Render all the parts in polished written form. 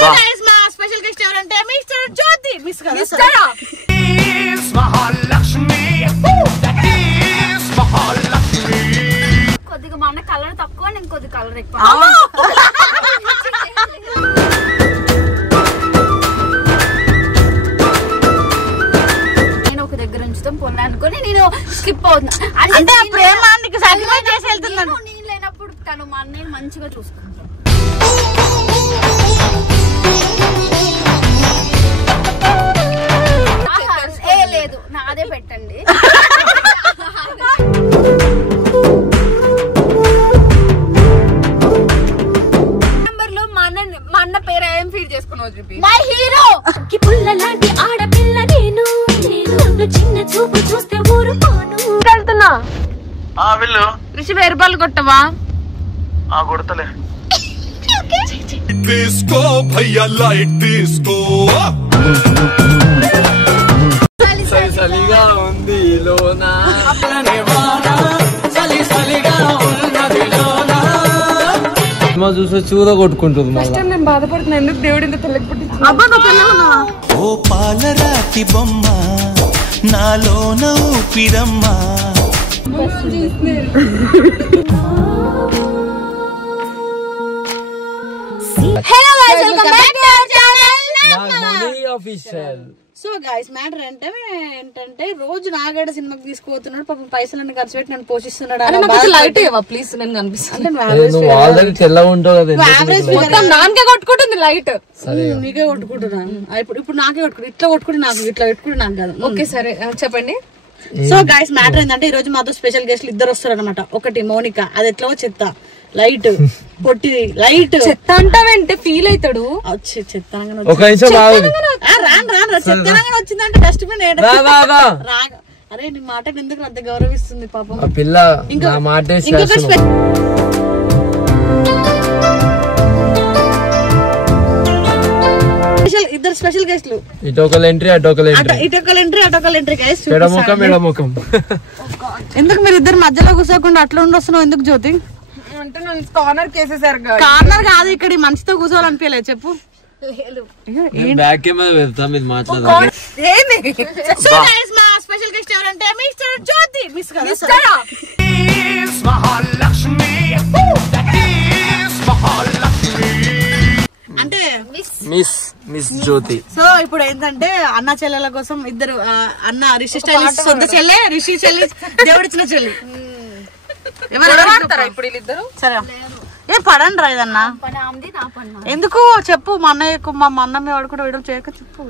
So guys మా special guest ఎవరంటే mister జ్యోతి. Miss కదా మిస్టర్ మహాలక్ష్మి. కొద్దిగా మా అన్న కలర్ తక్కువ, నేను కొద్దిగా కలర్ ఎక్కువ. నేను ఒక దగ్గర ఉంచుతాం పొన్ను అనుకుని నేను స్కిప్ అవుతున్నా. అంటే ప్రేమ నీకు సాక్రిఫైస్ చేసి వెళ్తున్నాను. నేను లేనప్పుడు తను మా అన్నయ్యని మంచిగా చూసుకుంటాను. లేదు నాదే పెట్టండి. మా అన్న పేరు ఏం ఫీల్ చేసుకున్నావు? My hero. పుల్ల లాంటి ఆడపిల్ల నేను, చిన్న చూపు చూస్తే ఊరుకోను. వెళ్తున్నా వెళ్ళు. రిషి 1000 రూపాయలు కొట్టవా? కొడతలే. తీసుకో భయ్యా లైట్ తీసుకో. చలిగా ఉంది లోనా, చూసే చూర కొట్టుకుంటుంది. నేను బాధపడుతున్నా, ఎందుకు దేవుడు ఇంత తెల్లకి పుట్టించాడు? ఓ పాలరాతి బొమ్మ నాలోన ఊపిరమ్మ. Hello guys, welcome back to our channel official. So guys matter ఏంటంటే రోజు నాగడ సినిమాకి తీసుకుపోతున్నాడు. పాపం పైసలన్నీ ఖర్చు పెట్టి నన్ను పోషిస్తున్నాడు. లైట్ ఇవ్వ ప్లీజ్, నేను కనిపిస్తాను. నువ్వు ఆల్రెడీ తెల్లగా ఉంటావు కదా, నాకే కొట్టుకుంటుంది లైట్. నీకే కొట్టుకుంటున్నాను. ఇప్పుడు నాకే కొట్టుకుంటు. ఇట్లా కొట్టుకుంటే నాకు, ఇట్లా పెట్టుకుంటే నాకు కాదు. ఓకే సరే చెప్పండి. సో గైస్ మ్యాటర్ ఏంటంటే ఈ రోజు మాతో స్పెషల్ గెస్ట్లు 2 వస్తారు అనమాట. ఒకటి మౌనిక, అది ఎట్లా చెత్త లైట్ పొట్టిది లైట్. చెత్త అంటావంటే ఫీల్ అవుతాడు. చెత్త ఒక నిమిషం చెత్తనంగా వచ్చిందంటే డస్ట్బిన్. అరే నీ మాట ఎందుకు అంత గౌరవిస్తుంది పాపం పిల్ల. ఇద్దరు స్పెషల్ గెస్ట్లు. ఇటొకల ఎంట్రీ అటొకల ఎంట్రీ గైస్. మెడముఖం. ఎందుకు మీరు ఇద్దరు మధ్యలో కూర్చోకుండా అట్లా ఉండొస్తున్నావు ఎందుకు జ్యోతి? అంటే నన్ను కార్నర్ కేసేసారు. కార్నర్ కాదు, ఇక్కడ మనిషితో కూర్చోవాలనిపించలేదు. చెప్పు. బ్యాక్ కెమెరా పెడతా, మీరు మాట్లాడాలి. సో గైస్ మా స్పెషల్ గెస్ట్ ఎవరంటే మిస్టర్ జ్యోతి. మిస్ కదా మహాలక్ష్మి. అంటే మిస్ జ్యోతి. సో ఇప్పుడు ఏంటంటే అన్న చెల్లెల కోసం ఇద్దరు అన్న రిషి స్టైలిస్ట్ సొంత చెల్లె, రిషి చెల్లి దేవుడిచ్చిన చెల్లి. ఎవరు ఇప్పుడు వీళ్ళిద్దరు? సరే ఏం పడండి రా ఇదన్నా. ఎందుకు చెప్పు. మా అన్నయ్యకు మా అన్నమ్మ వాడు కూడా వీడియోలు చేయక చెప్పు.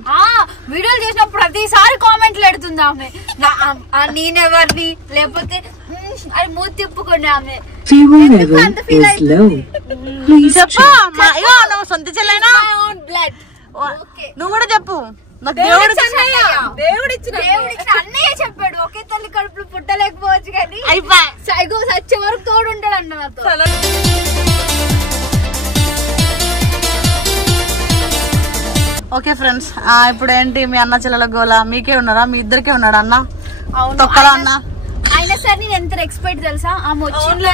వీడియోలు చేసినప్పుడు ప్రతిసారి కామెంట్లు పెడుతుంది ఆమె. నేనెవరిని లేకపోతే అది మూతి తిప్పుకోండి ఆమె. చెప్పు. నువ్వు సొంత చెల్లెనా? నువ్వు కూడా చెప్పు. దేవుడిచ్చిన అన్నయ్య చెప్పాడు. ఒకే తల్లి కడుపులు పుట్టలేకపోవచ్చు కానీ సైగో సచ్చే వరకు తోడు ఉంటాడు అన్న నాతో. ఓకే ఫ్రెండ్స్, ఇప్పుడు ఏంటి మీ అన్న చెల్లెల గోల? మీకే ఉన్నారా? మీ ఇద్దరికే ఉన్నాడా అన్న? తొక్కలా అన్న? అయినా సరే నేను ఎంత ఎక్స్పెక్ట్ తెలుసా? ఆమె వచ్చింది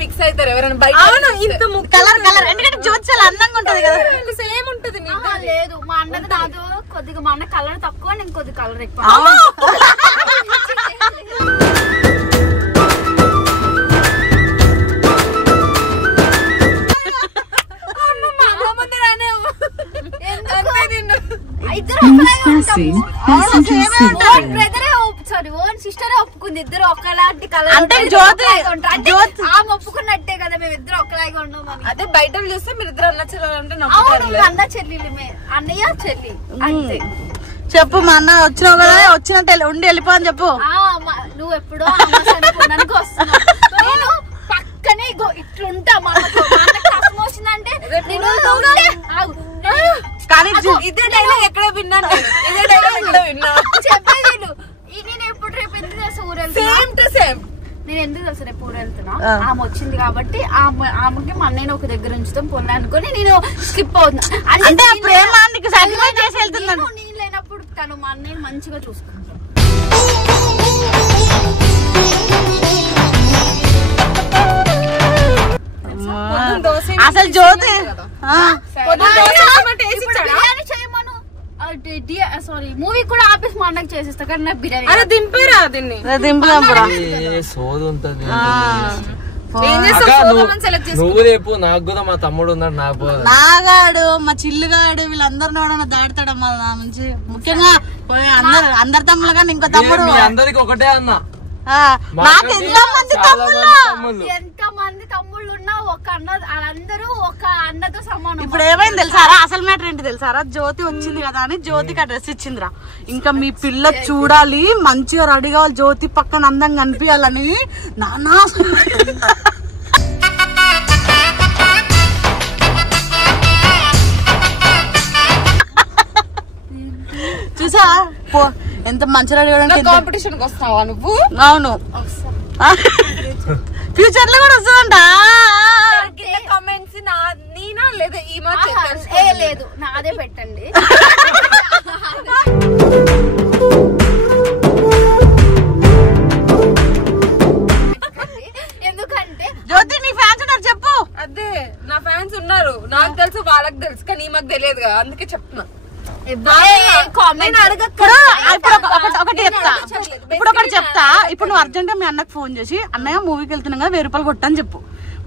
ఫిక్స్ అవుతారు ఎవరైనా బయట. కలర్ ఎందుకంటే జ్యోతి చాలా అందంగా ఉంటది కదా. సేమ్ ఉంటది. లేదు మా అన్నది నాతో కొద్దిగా, మా అన్న కలర్ తక్కువ, నేను కొద్దిగా కలర్ ఎక్కువ. ఓన్ సిస్టరే ఒప్పుకుంది. ఇద్దరు ఒకలాంటి కలర్ అంటే జ్యోతి ఆమె ఒప్పుకున్నట్టే కదా మేము ఇద్దరు ఒకలాగా ఉన్నామని. అదే బయట చూస్తే మీరు ఇద్దరు అన్న చెల్లెలు అంటే అన్న చెల్లి, అన్నయ్య చెల్లి అంతే. చెప్పు. మా అన్న వచ్చినావు కదా, వచ్చినట్టు ఉండి వెళ్ళిపో అని చెప్పు. నువ్వు ఎప్పుడో వస్తున్నావు, నేను పక్కనే ఇట్లుంటా. మా కష్టం వచ్చిందంటే కానీ ఇదే డైలాగ్ ఎక్కడ విన్నాను, ఇదే డైలాగ్ ఎక్కడ విన్నా. చెప్పేది నేను ఎప్పుడు రేపు ఎందుకు తెలుసా ఊరు వెళ్తున్నా? నేను ఎందుకు తెలుసా రేపు ఊరు వెళ్తున్నా? ఆమె వచ్చింది కాబట్టి ఆమెకి మా అన్నయ్య ఒక దగ్గర ఉంచుతాం పొన్ను అనుకుని నేను స్కిప్ అవుతున్నా. అంటే ప్రేమ నీకు సాక్రిఫైస్ చేసి వెళ్తున్నాను. నేను లేనప్పుడు తను మా అన్నయ్య మంచిగా చూసుకుంటాను. అసలు జ్యోతి బిర్యానీ చేయమను సారీ మూవీ కూడా ఆపేసి మా అన్నకి చేసిస్తా కానీ నాకు బిర్యానీ అరే దింపేరా దీన్ని సోదు ఉంటది నువ్వు రేపు నాకు కూడా మా తమ్ముడు ఉన్నాడు నాగాడు మా చిల్లుగాడు వీళ్ళందరిని దాడతాడమ్మా నా నుంచి ముఖ్యంగా అందరి తమ్ముళ్ళు కానీ ఇంకో తమ్ముడు అందరికి ఒకటే అన్న నాకు ఎంతమంది తమ్ముళ్ళు ఉన్నా ఒక అన్న వాళ్ళందరూ ఒక అన్నతో సమానం. ఇప్పుడు ఏమైంది తెలుసారా, అసలు మ్యాటర్ ఏంటి తెలుసారా, జ్యోతి వచ్చింది కదా అని జ్యోతికి ఆ డ్రెస్ ఇచ్చిందిరా. ఇంకా మీ పిల్ల చూడాలి మంచిగా రెడీ కావాలి, జ్యోతి పక్కన అందంగా కనిపించాలని నానా చూసా ఎంత మంచి రెడీ కాంపిటీషన్ కి వస్తావా నువ్వు? అవును ఫ్యూచర్ లో కూడా వస్తుందంట. కామెంట్స్ నీనా లేదా ఈ లేదు నాదే పెట్టండి. ఎందుకంటే జ్యోతి నీ ఫ్యాన్స్ ఉన్నారు చెప్పు. అదే నా ఫ్యాన్స్ ఉన్నారు, నాకు తెలుసు వాళ్ళకి తెలుసు కానీ మాకు తెలియదు కదా, అందుకే చెప్తున్నా. ఇప్పుడు నువ్వు అర్జెంట్ గా మీ అన్నకు ఫోన్ చేసి అన్నయ్య మూవీకి వెళ్తున్నాం కదా 1000 రూపాయలు కొట్టని చెప్పు.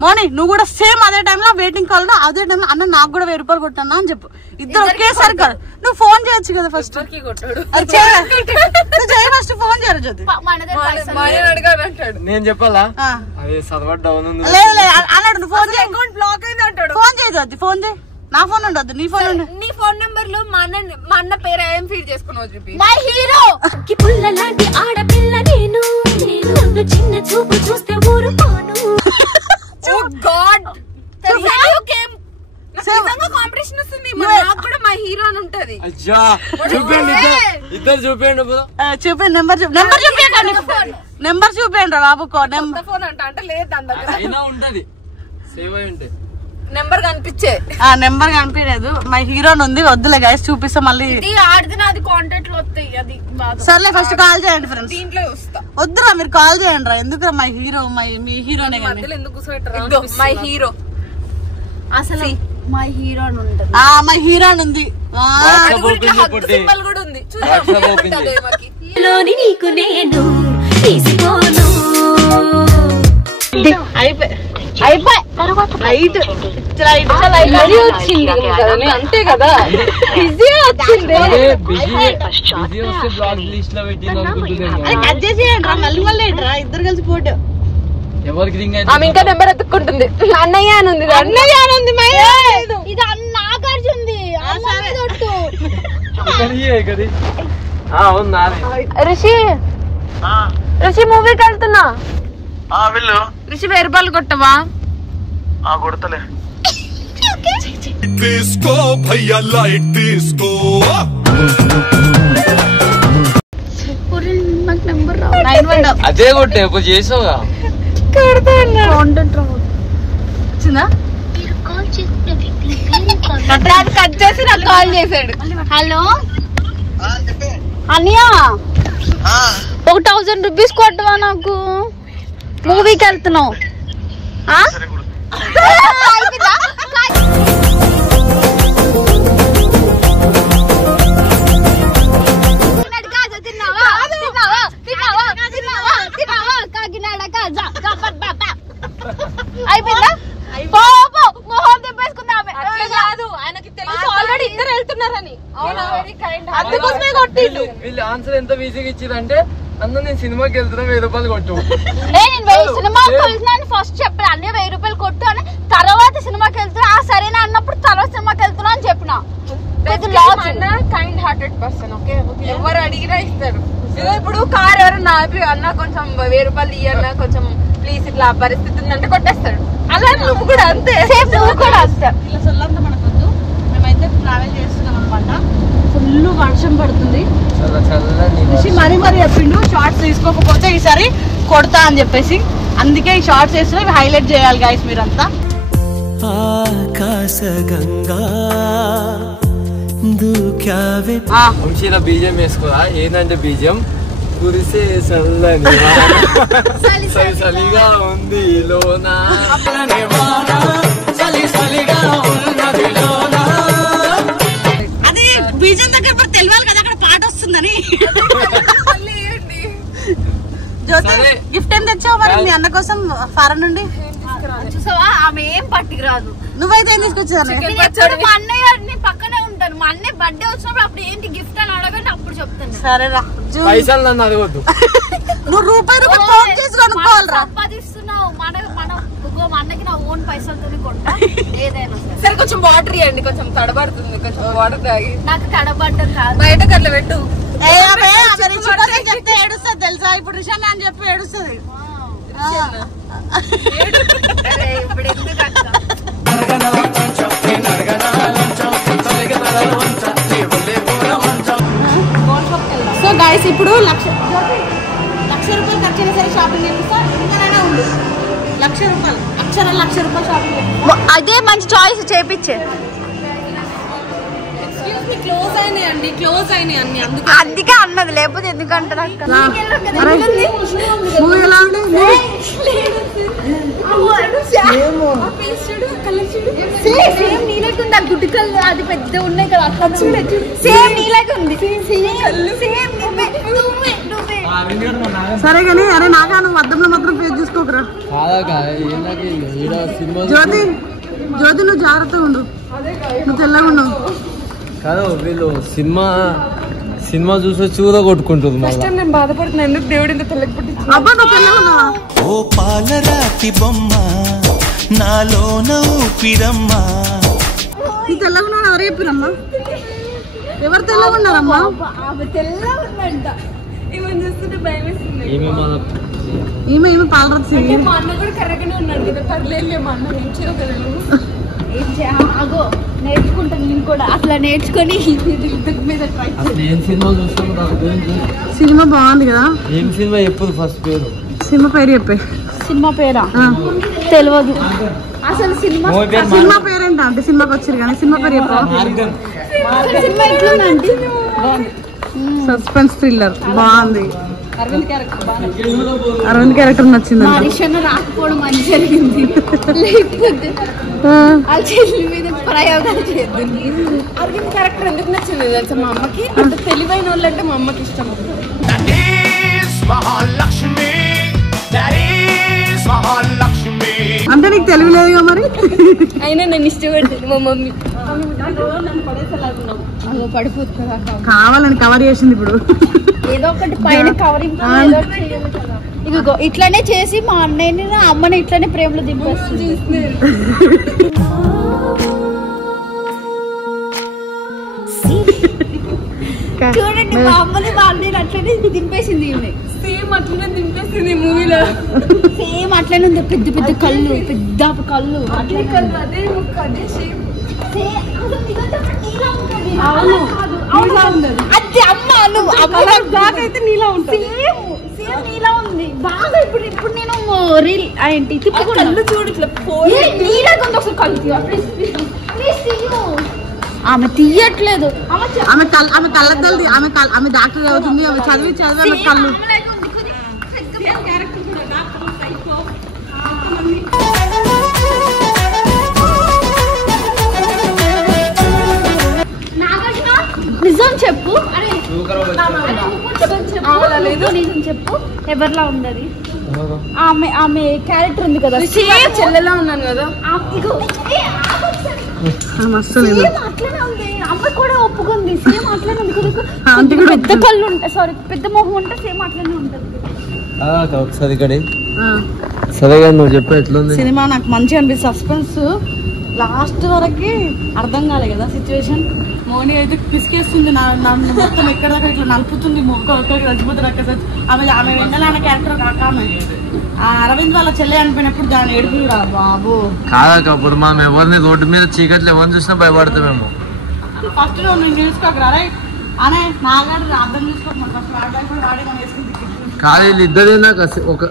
మోని నువ్వు కూడా సేమ్ అదే టైంలో వెయిటింగ్ కాల్ అదే టైంలో అన్న నాకు కూడా 1000 రూపాయలు కొట్టన్నా అని చెప్పు. ఇద్దరు ఒకేసారి కాదు, నువ్వు ఫోన్ చేయొచ్చు కదా ఫస్ట్. ఫస్ట్ ఫోన్ చేయరు జ్యోతి. నేను చెప్పాలా అదే సర్వర్ డౌన్ ఉంది అన్నాడు. నువ్వు ఫోన్ చేయి, బ్లాక్ అయింది అంటాడు. ఫోన్ చేయి జ్యోతి, ఫోన్ చేయి. నా ఫోన్ ఉండొద్దు, నీ ఫోన్ ఉండు. నీ ఫోన్ నెంబర్ లో మా అన్న పేరు ఏం ఫీడ్ చేసుకున్నావు చూపి. మై హీరో పుల్ల లాంటి ఆడపిల్ల నేను, నేను చిన్న చూపు చూస్తే ఊరుకోను. ఓ గాడ్ కాంపిటీషన్ వస్తుంది, నాకు కూడా మా హీరో అని ఉంటది. చూపండి ఇద్దరు చూపండి చూపండి నెంబర్ నెంబర్ చూపండి రా బాబుకో. ఫోన్ అంటే లేదు దాని దగ్గర అయినా ఉంటది, సేవ్ అయి ఉంటది. నెంబర్ కనిపించే నెంబర్ కనిపించలేదు. మై హీరో ఉంది, వద్దులే గైస్ చూపిస్తా మళ్ళీ. ఆడితే నాది కాంటాక్ట్ లో వస్తాయి, అది సర్లే ఫస్ట్ కాల్ చేయండి ఫ్రెండ్స్. దీంట్లో వస్తా. వద్దురా మీరు కాల్ చేయండి రా, ఎందుకు మై హీరో మీ హీరోనే కానీ. ఎందుకు కూర్చోబెట్టరా మై హీరో. అసలు మై హీరో అని ఉంటది. మై హీరో ఉంది, సింబల్ కూడా ఉంది. లోని నీకు నేను తీసుకోను. అంతే కదా, బిజీ వచ్చింది. ఇద్దరు కలిసి ఫోటో. ఆమె ఇంకా నెంబర్ ఎత్తుకుంటుంది. అన్నయ్య అని ఉంది, అన్నయ్య అని ఉంది. ఇది నాగార్జుంది. ఋషి మూవీకి వెళ్తున్నా. వెళ్ళు. ఋషి 1000 రూపాయలు కొట్టవా? కొడతలే. తీసుకో భయ్యా లైట్ తీసుకో. అదే కొట్టే ఇప్పుడు చేసావుగా. కట్ చేసి నాకు కాల్ చేశాడు. హలో అన్నయ్య, 1000 రూపీస్ కొట్టవా నాకు, మూవీకి వెళ్తున్నావు. అయిపోయిందా? మొహం తెప్పేసుకుందామే. ఆయనకి తెలుసు ఆల్రెడీ ఇద్దరు వెళ్తున్నారని. అందుకోసమే కొట్టిండు. వీళ్ళు ఆన్సర్ ఎంత ఈజీగా ఇచ్చిరంటే అన్న నేను సినిమాకి వెళ్తున్నా 1000 రూపాయలు కొట్టు. నేను సినిమాకి వెళ్తున్నాను ఫస్ట్ చెప్పాను, అన్నీ 1000 రూపాయలు కొట్టు అని. తర్వాత సినిమాకి వెళ్తున్నా సరేనా అన్నప్పుడు తర్వాత సినిమాకి వెళ్తున్నా అని చెప్పిన. Kind hearted person. ఓకే, ఎవరు అడిగినా ఇస్తారు. ఇప్పుడు కార్ ఎవరన్నా ఆపి అన్న కొంచెం 1000 రూపాయలు ఇయ్యన్నా కొంచెం ప్లీజ్ ఇట్లా పరిస్థితి ఉందంటే కొట్టేస్తాడు. అలా నువ్వు కూడా అంతే, నువ్వు కూడా అంతే. ఇలా సొల్లంతా మనకొద్దు. మేమైతే ట్రావెల్ చేస్తున్నాం అనమాట. ఫుల్ వర్షం పడుతుంది. మరీ చెప్పిండు షార్ట్స్ తీసుకోకపోతే ఈసారి కొడతా అని చెప్పేసి, అందుకే ఈ షార్ట్స్ వేస్తున్నా. ఇవి హైలైట్ చేయాలి గైస్ మీరంతా. ఆకాశగంగా దూకావే. వంశీల బీజం వేసుకోరా. ఏంటంటే బీజం కురిసే చల్లని చలిగా ఉంది లోనా. కోసం ఫారెన్ నుండి చూసావా ఆమె ఏం పట్టికి రాదు. నువ్వైతే ఏం తీసుకొచ్చాను? మా అన్నయ్య పక్కనే ఉంటాను. మా అన్నయ్య బర్త్డే వచ్చినప్పుడు అప్పుడు ఏంటి గిఫ్ట్ అని అడగండి అప్పుడు చెప్తాను. సరేరా పైసలు నన్ను అడగొద్దు. నువ్వు రూపాయి ఫోన్ చేసి కొనుక్కోవాలరా. సంపాదిస్తున్నావు మా అన్నకి నా ఓన్ పైసలతో కొంటా ఏదైనా సరే. కొంచెం వాటర్ ఇవ్వండి, కొంచెం తడబడుతుంది. కొంచెం వాటర్ తాగి. నాకు తడబడ్డం కాదు, బయటకు అట్లా పెట్టు. చెప్తే ఏడుస్తుంది తెలుసా? ఇప్పుడు రిషాన్ అని చెప్పి ఏడుస్తుంది. ఇప్పుడు ఎందుకు అక్క? సో గైస్ ఇప్పుడు లక్ష రూపాయలు ఖర్చు అయినా సరే షాపింగ్ చేపిస్తా. ఇంకనైనా ఉంది లక్ష రూపాయలు షాపింగ్. అదే మంచి చాయిస్ చేపించే. క్లోజ్ అయినాయి అన్ని అందుకే అన్నది, లేకపోతే ఎందుకంటే సేమ్ నీళ్ళకి ఉంది. ఆ గుడ్డి కళ్ళు అది పెద్ద ఉన్నాయి కదా, అట్లా సేమ్ నీళ్ళకి ఉంది. సరే కానీ అరే నాగా నువ్వు అద్దంలో మాత్రం పేరు చూసుకోకరా. జ్యోతి నువ్వు జాగ్రత్తగా ఉండు, నువ్వు తెల్లగా ఉండవు. కాదు వీళ్ళు సినిమా చూసి చూర కొట్టుకుంటుంది. నేను బాధపడుతున్నా, ఎందుకు దేవుడు ఇంత తెల్లకి పుట్టి. అబ్బా నువ్వు తెల్లగా ఉన్నావా? ఓ పాలరాతి బొమ్మ నాలోన ఊపిరమ్మ. నీ తెల్లగా ఉన్నావు ఎవరు చెప్పిరమ్మా? ఎవరు తెల్లగా ఉన్నారమ్మా? తెల్లగా ఉందంట. ఇవన్నీ చూస్తుంటే భయం వేస్తుంది. ఈమె పాలరాతి. మా అన్న కూడా కరెక్ట్గానే ఉన్నాడు కదా, పర్లేదు. మా అన్న మంచిగా కదా. అగో నేర్చుకుంటాను నేను కూడా, అట్లా నేర్చుకొని మీద ట్రై. సినిమా బాగుంది కదా? ఏం సినిమా ఎప్పుడు ఫస్ట్ పేరు? సినిమా పేరు చెప్పే. సినిమా పేరా తెలియదు అసలు. సినిమా పేరేంట అంటే సినిమాకి వచ్చారు కానీ సినిమా పేరు చెప్పా. సినిమా ఎట్లుందండి? సస్పెన్స్ థ్రిల్లర్ బాగుంది. అరవింద్ క్యారెక్టర్ నచ్చింది. మనిషిని రాకపోవడం మంచి జరిగింది, లేకపోతే వాళ్ళ చెల్లి మీద ప్రయోగాలు చేద్దాం. అరవింద్ క్యారెక్టర్ ఎందుకు నచ్చింది తెలుసా మా అమ్మకి? అంత తెలివైన వాళ్ళు అంటే మా అమ్మకి ఇష్టం. అంటే నీకు తెలియలేదుగా మరి. అయినా నన్ను ఇష్టపడుతుంది మా మమ్మీ. పడిపోతుంది కావాలని కవర్ చేసింది ఇప్పుడు. ఏదో ఒకటి పైన కవరింగ్ ఇదిగో ఇట్లానే చేసి మా అన్నయ్యని నా అమ్మని ఇట్లానే ప్రేమలో దింపేస్తుంది. చూడండి మా అమ్మని వాళ్ళని అట్లనే దింపేసింది. ఈమె సేమ్ అట్లనే దింపేసింది మూవీలో. సేమ్ అట్లనే ఉంది, పెద్ద పెద్ద కళ్ళు, పెద్ద కళ్ళు. అదే అదే సేమ్. అది అమ్మ నువ్వు అయితే నీలా ఉంటుంది. సేమ్ నీలా ఉంది బాగా. ఇప్పుడు నేను రీల్ ఏంటి కళ్ళు చూడు ఇట్లా నీలా కొంత ఒకసారి కళ్ళు ఆమె తీయట్లేదు. ఆమె కళ్ళద్దాలు ఆమె డాక్టర్ అవుతుంది. ఆమె చదివి ఆమె కళ్ళు. నిజం చెప్పు, నిజం చెప్పు ఎవరిలా ఉంది? ఆమె క్యారెక్టర్ ఉంది కదా, చెల్లెలా ఉన్నాను కదా. అట్లనే ఉంది. అమ్మ కూడా ఒప్పుకుంది, సేమ్ అట్లనే ఉంది. పెద్ద కళ్ళు ఉంటాయి, సారీ పెద్ద మొహం ఉంటే సేమ్ అట్లనే ఉంటది. ఒకసారి ఇక్కడ సరే నువ్వు చెప్పు ఎట్లుంది సినిమా? నాకు మంచిగా అనిపిస్తుంది. సస్పెన్స్ లాస్ట్ వరకు అర్థం కాలే కదా సిచ్యువేషన్. మోని అయితే పిసికేస్తుంది, నన్ను మొత్తం ఎక్కడ దాకా ఇట్లా నలుపుతుంది. రజబుద్ర ఆమె వెంగళ క్యారెక్టర్ కాక ఆమె అరవింద్ వాళ్ళ చెల్లె అనిపోయినప్పుడు దాని ఏడుపు రా బాబు. కాదాక ఇప్పుడు మనం ఎవరిని రోడ్డు మీద చీకట్లు ఎవరిని చూసినా భయపడతామేమో. ఫస్ట్ నువ్వు చూసుకోకరా అనే నాగాడు అర్థం చూసుకోక కాదు వీళ్ళు ఇద్దరే నాకు ఒక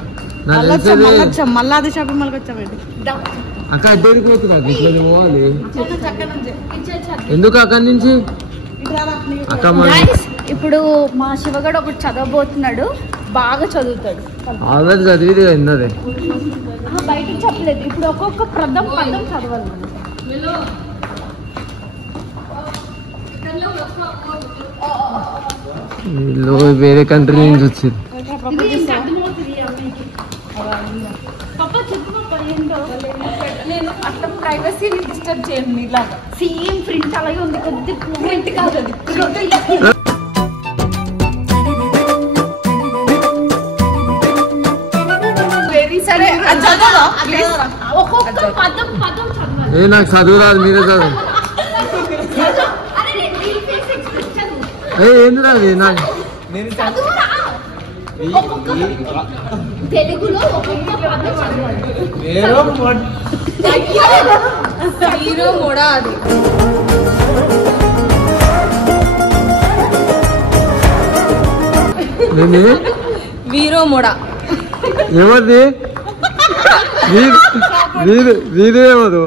మళ్ళీ అది షాపింగ్ మాల్కి వచ్చామండి. అక్క ఇద్దరికి పోతున్నా ఇట్లా పోవాలి ఎందుకు అక్కడి నుంచి అక్క? ఇప్పుడు మా శివగడు ఒకటి చదవబోతున్నాడు, బాగా చదువుతాడు. ఆల్రెడీ చదివిది అదే బయటికి చెప్పలేదు. ఇప్పుడు ఒక్కొక్క పదం చదవాలి. వీళ్ళు వేరే కంట్రీ నుంచి వచ్చారు. ఏంటో నేను అట్లా ప్రైవసీని డిస్టర్బ్ చేయను ఇలాగా. సేమ్ ప్రింట్ అలాగే ఉంది, కొద్ది ప్రింట్ కాదు అది. వెరీ సరే ఒక్కొక్క పదం పదం చదవాలి. ఏ నాకు చదువు రాదు, మీరే చదువు. అరే నేను నీ ఫేస్ ఎక్స్ప్రెషన్ ఏంది రాదు నాకు. చదువురా. తెలుగులో ఒక్కొక్క పదం చదవాలి. హీరో కూడా అది వీరో మొడా ఎవరిది? వీరు ఎవరు?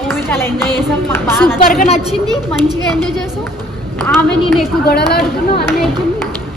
మూవీ చాలా ఎంజాయ్ చేసాం. సూపర్ గా నచ్చింది, మంచిగా ఎంజాయ్ చేసాం. ఆమె నేను ఎక్కువ గొడవలాడుతున్నా అన్న ఎక్కువ